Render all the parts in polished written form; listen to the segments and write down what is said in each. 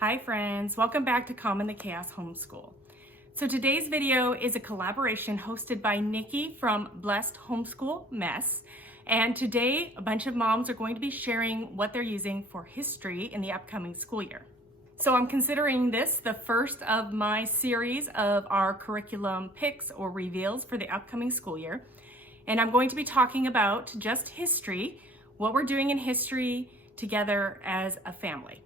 Hi friends, welcome back to Calm in the Chaos Homeschool. So today's video is a collaboration hosted by Nikki from Blessed Homeschool Mess. And today a bunch of moms are going to be sharing what they're using for history in the upcoming school year. So I'm considering this the first of my series of our curriculum picks or reveals for the upcoming school year. And I'm going to be talking about just history, what we're doing in history together as a family.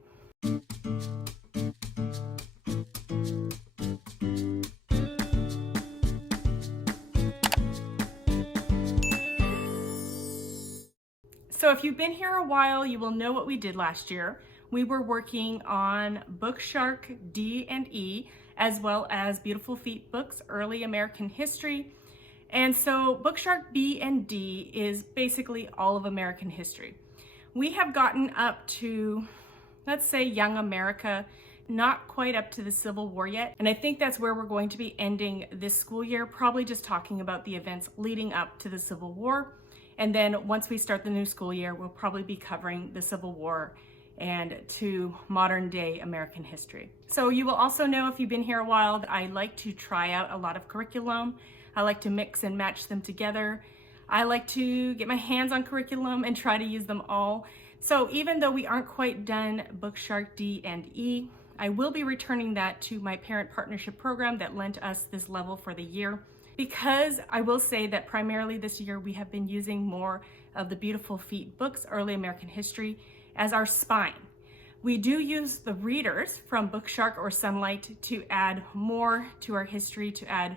So if you've been here a while, you will know what we did last year. We were working on Bookshark D and E, as well as Beautiful Feet Books, Early American History. And so Bookshark B and D is basically all of American history. We have gotten up to, let's say, Young America, not quite up to the Civil War yet. And I think that's where we're going to be ending this school year, probably just talking about the events leading up to the Civil War. And then once we start the new school year, we'll probably be covering the Civil War and to modern day American history. So you will also know, if you've been here a while, that I like to try out a lot of curriculum. I like to mix and match them together. I like to get my hands on curriculum and try to use them all. So even though we aren't quite done Bookshark D and E, I will be returning that to my parent partnership program that lent us this level for the year. Because I will say that primarily this year we have been using more of the Beautiful Feet Books, Early American History, as our spine. We do use the readers from Bookshark or Sunlight to add more to our history, to add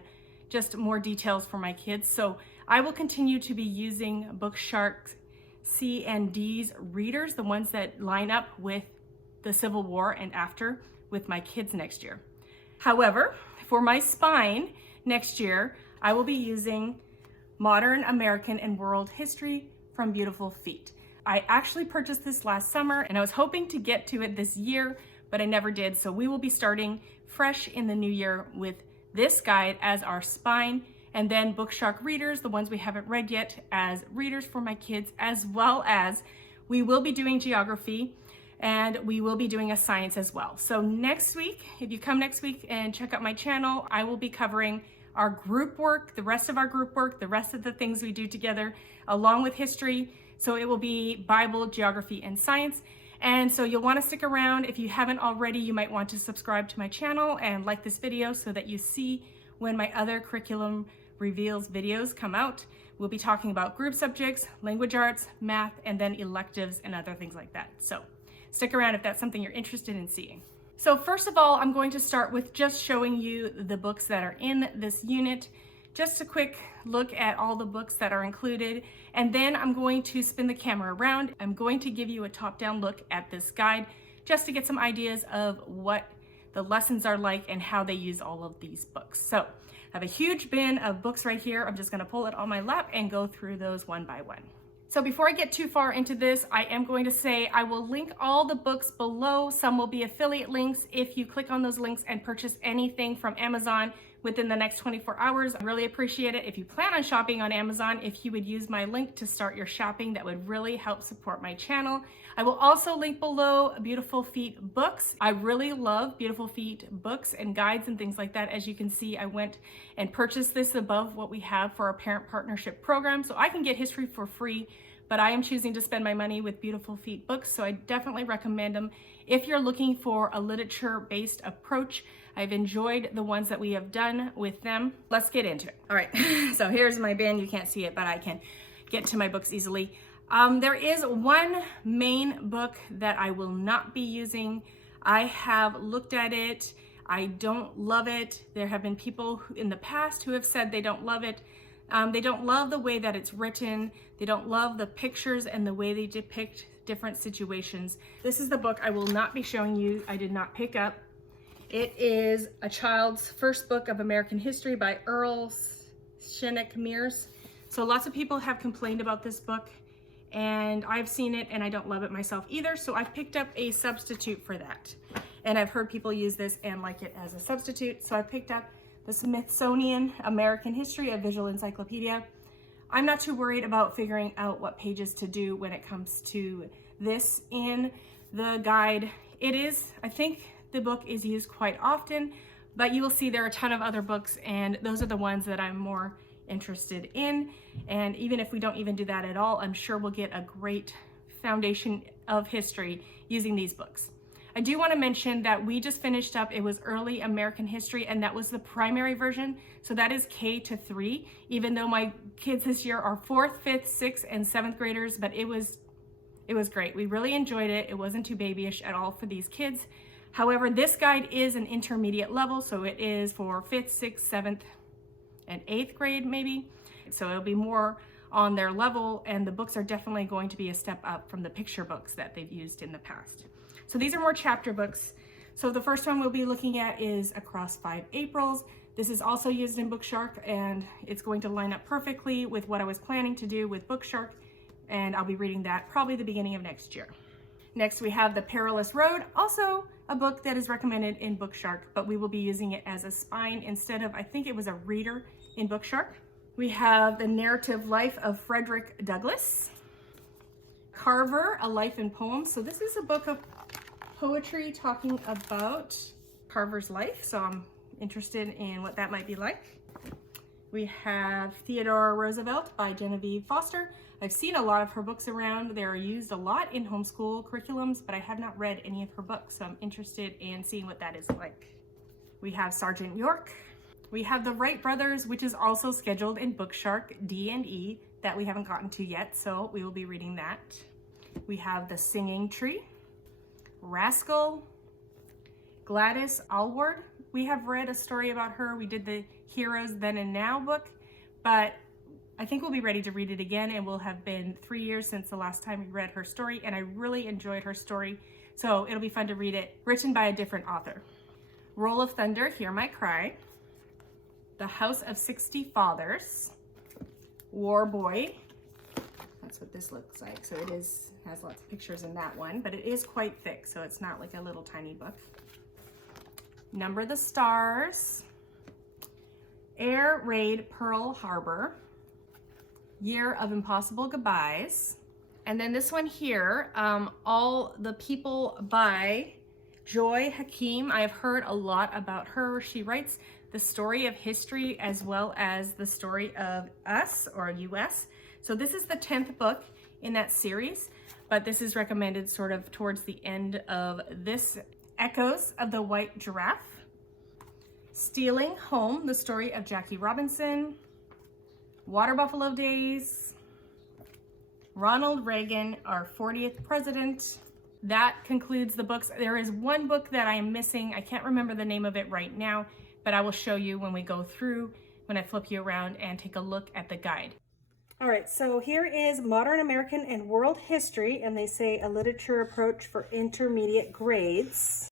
just more details for my kids. So I will continue to be using Bookshark C and D's readers, the ones that line up with the Civil War and after, with my kids next year. However, for my spine next year, I will be using Modern American and World History from Beautiful Feet. I actually purchased this last summer and I was hoping to get to it this year, but I never did. So we will be starting fresh in the new year with this guide as our spine, and then Bookshark readers, the ones we haven't read yet, as readers for my kids, as well as we will be doing geography and we will be doing a science as well. So next week, if you come next week and check out my channel, I will be covering our group work, the rest of our group work, the rest of the things we do together, along with history. So it will be Bible, geography, and science. And so you'll want to stick around. If you haven't already, you might want to subscribe to my channel and like this video so that you see when my other curriculum reveals videos come out. We'll be talking about group subjects, language arts, math, and then electives and other things like that. So stick around if that's something you're interested in seeing. So first of all, I'm going to start with just showing you the books that are in this unit. Just a quick look at all the books that are included, and then I'm going to spin the camera around. I'm going to give you a top-down look at this guide just to get some ideas of what the lessons are like and how they use all of these books. So I have a huge bin of books right here. I'm just going to pull it on my lap and go through those one by one. So before I get too far into this, I am going to say I will link all the books below. Some will be affiliate links if you click on those links and purchase anything from Amazon within the next 24 hours. I really appreciate it. If you plan on shopping on Amazon, if you would use my link to start your shopping, that would really help support my channel. I will also link below Beautiful Feet Books. I really love Beautiful Feet books and guides and things like that. As you can see, I went and purchased this above what we have for our parent partnership program. So I can get history for free, but I am choosing to spend my money with Beautiful Feet books. So I definitely recommend them if you're looking for a literature-based approach. I've enjoyed the ones that we have done with them. Let's get into it. All right, so here's my bin. You can't see it, but I can get to my books easily. There is one main book that I will not be using. I have looked at it. I don't love it. There have been people in the past who have said they don't love it. They don't love the way that it's written. They don't love the pictures and the way they depict different situations. This is the book I will not be showing you. I did not pick up. It is A Child's First Book of American History by Earl Shinnick Mears. So lots of people have complained about this book, and I've seen it and I don't love it myself either. So I've picked up a substitute for that. And I've heard people use this and like it as a substitute. So I picked up the Smithsonian American History, a visual encyclopedia. I'm not too worried about figuring out what pages to do when it comes to this in the guide. It is, I think the book is used quite often, but you will see there are a ton of other books, and those are the ones that I'm more interested in. And even if we don't even do that at all, I'm sure we'll get a great foundation of history using these books. I do want to mention that we just finished up, it was early American history, and that was the primary version. So that is K to 3, even though my kids this year are 4th, 5th, 6th, and 7th graders, but it was great. We really enjoyed it. It wasn't too babyish at all for these kids. However, this guide is an intermediate level, so it is for 5th, 6th, 7th, and 8th grade maybe. So it'll be more on their level, and the books are definitely going to be a step up from the picture books that they've used in the past. So these are more chapter books. So the first one we'll be looking at is Across 5 Aprils. This is also used in Bookshark, and it's going to line up perfectly with what I was planning to do with Bookshark, and I'll be reading that probably the beginning of next year. Next, we have The Perilous Road, also a book that is recommended in Bookshark, but we will be using it as a spine instead of, I think it was a reader in Bookshark. We have The Narrative Life of Frederick Douglass. Carver, A Life in Poems. So this is a book of poetry talking about Carver's life, so I'm interested in what that might be like. We have Theodore Roosevelt by Genevieve Foster. I've seen a lot of her books around. They're used a lot in homeschool curriculums, but I have not read any of her books, so I'm interested in seeing what that is like. We have Sergeant York. We have The Wright Brothers, which is also scheduled in Bookshark D and E that we haven't gotten to yet, so we will be reading that. We have The Singing Tree, Rascal, Gladys Aylward. We have read a story about her. We did the Heroes Then and Now book, but I think we'll be ready to read it again. It will have been 3 years since the last time we read her story, and I really enjoyed her story, so it'll be fun to read it, written by a different author. Roll of Thunder, Hear My Cry, The House of 60 Fathers, War Boy. That's what this looks like. So it has lots of pictures in that one, but it is quite thick, so it's not like a little tiny book. Number the Stars, Air Raid Pearl Harbor, Year of Impossible Goodbyes, and then this one here, All the People by Joy Hakim. I've heard a lot about her. She writes the story of history as well as the story of us, or US. So this is the 10th book in that series, but this is recommended sort of towards the end of this. Echoes of the White Giraffe, Stealing Home, the story of Jackie Robinson, Water Buffalo Days, Ronald Reagan, our 40th president. That concludes the books. There is one book that I am missing. I can't remember the name of it right now, but I will show you when we go through, when I flip you around and take a look at the guide. All right, so here is Modern American and World History, and they say a literature approach for intermediate grades.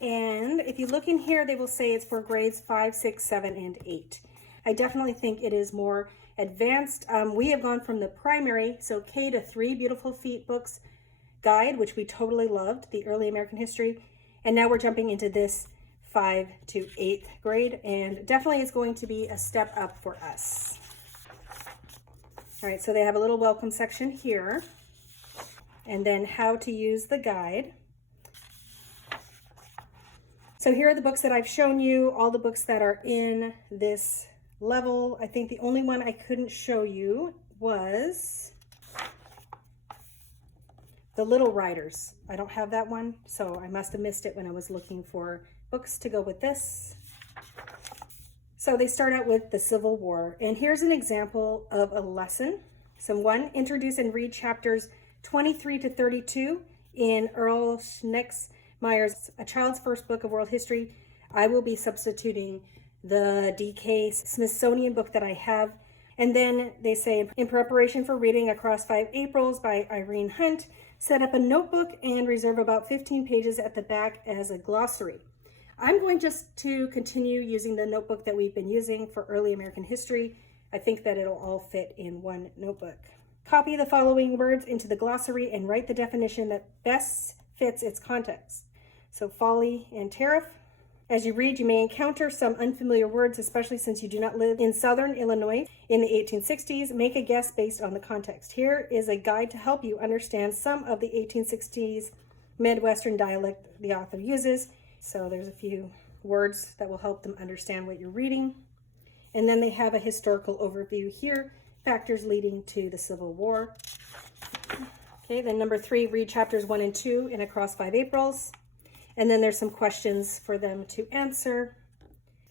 And if you look in here, they will say it's for grades 5, 6, 7, and 8. I definitely think it is more advanced. We have gone from the primary, so K to 3 Beautiful Feet books guide, which we totally loved, the early American history. And now we're jumping into this 5 to 8th grade, and definitely it's going to be a step up for us. All right, so they have a little welcome section here, and then how to use the guide. So here are the books that I've shown you, all the books that are in this level. I think the only one I couldn't show you was The Little Riders. I don't have that one, so I must have missed it when I was looking for books to go with this. So they start out with the Civil War, and here's an example of a lesson. So 1, introduce and read chapters 23 to 32 in Earl Schneckmeyer's A Child's First Book of World History. I will be substituting the DK Smithsonian book that I have. And then they say, in preparation for reading Across 5 Aprils by Irene Hunt, set up a notebook and reserve about 15 pages at the back as a glossary. I'm going just to continue using the notebook that we've been using for early American history. I think that it'll all fit in one notebook. Copy the following words into the glossary and write the definition that best fits its context. So folly and tariff. As you read, you may encounter some unfamiliar words, especially since you do not live in Southern Illinois in the 1860s. Make a guess based on the context. Here is a guide to help you understand some of the 1860s Midwestern dialect the author uses. So there's a few words that will help them understand what you're reading. And then they have a historical overview here, factors leading to the Civil War. Okay, then number 3, read chapters 1 and 2 in Across 5 Aprils. And then there's some questions for them to answer.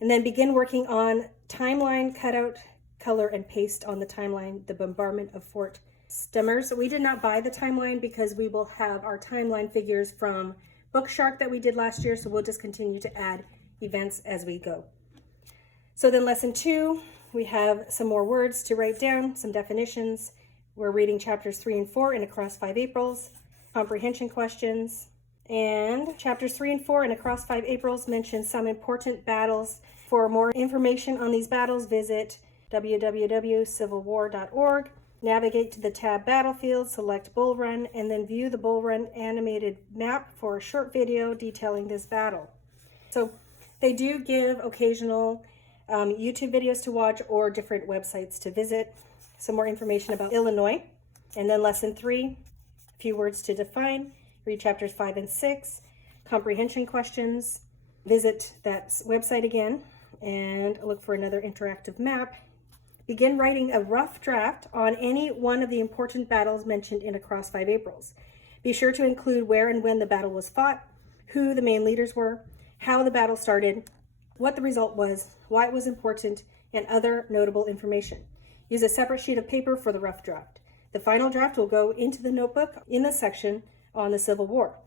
And then begin working on timeline, cutout, color, and paste on the timeline, the bombardment of Fort Stemmers. So we did not buy the timeline because we will have our timeline figures from Bookshark that we did last year. So we'll just continue to add events as we go. So then lesson 2, we have some more words to write down, some definitions. We're reading chapters 3 and 4 in Across 5 Aprils, comprehension questions. And chapters 3 and 4 in Across 5 Aprils mention some important battles. For more information on these battles, visit www.civilwar.org. Navigate to the tab Battlefield, select Bull Run, and then view the Bull Run animated map for a short video detailing this battle. So they do give occasional YouTube videos to watch or different websites to visit. Some more information about Illinois. And then lesson 3, a few words to define. Read chapters 5 and 6, comprehension questions. Visit that website again and look for another interactive map. Begin writing a rough draft on any one of the important battles mentioned in Across 5 Aprils. Be sure to include where and when the battle was fought, who the main leaders were, how the battle started, what the result was, why it was important, and other notable information. Use a separate sheet of paper for the rough draft. The final draft will go into the notebook in the section on the Civil War.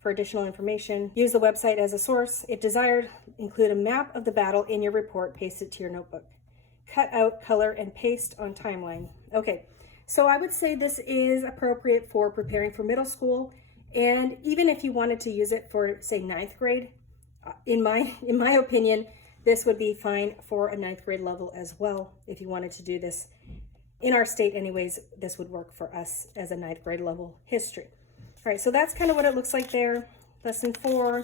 For additional information, use the website as a source. If desired, include a map of the battle in your report, paste it to your notebook. Cut out, color, and paste on timeline. Okay, so I would say this is appropriate for preparing for middle school, and even if you wanted to use it for, say, 9th grade, in my opinion, this would be fine for a 9th grade level as well. If you wanted to do this in our state anyways, this would work for us as a 9th grade level history. All right, so that's kind of what it looks like there. Lesson 4,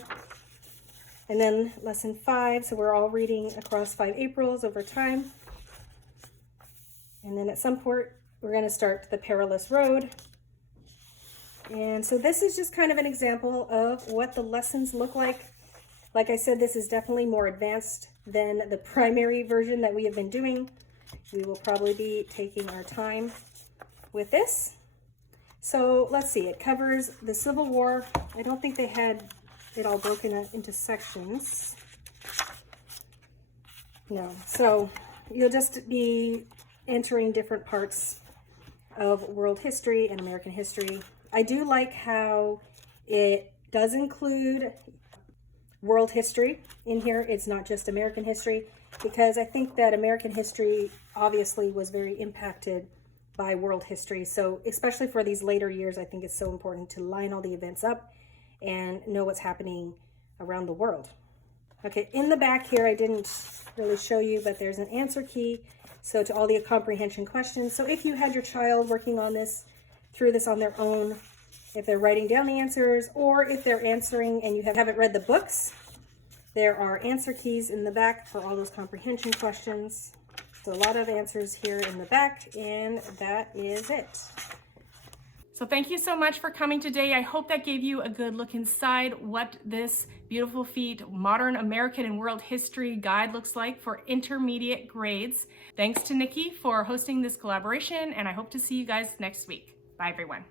and then lesson 5. So we're all reading Across 5 Aprils over time. And then at some point, we're going to start the perilous road. And so this is just kind of an example of what the lessons look like. Like I said, this is definitely more advanced than the primary version that we have been doing. We will probably be taking our time with this. So let's see, it covers the Civil War. I don't think they had it all broken into sections. No, so you'll just be entering different parts of world history and American history. I do like how it does include world history in here. It's not just American history, because I think that American history obviously was very impacted by world history. So especially for these later years, I think it's so important to line all the events up and know what's happening around the world. Okay, in the back here, I didn't really show you, but there's an answer key. So to all the comprehension questions. So if you had your child working on this, through this on their own, if they're writing down the answers, or if they're answering and you haven't read the books, there are answer keys in the back for all those comprehension questions. So a lot of answers here in the back, and that is it. So thank you so much for coming today. I hope that gave you a good look inside what this Beautiful Feet Modern American and World History Guide looks like for intermediate grades. Thanks to Nikki for hosting this collaboration, and I hope to see you guys next week. Bye, everyone.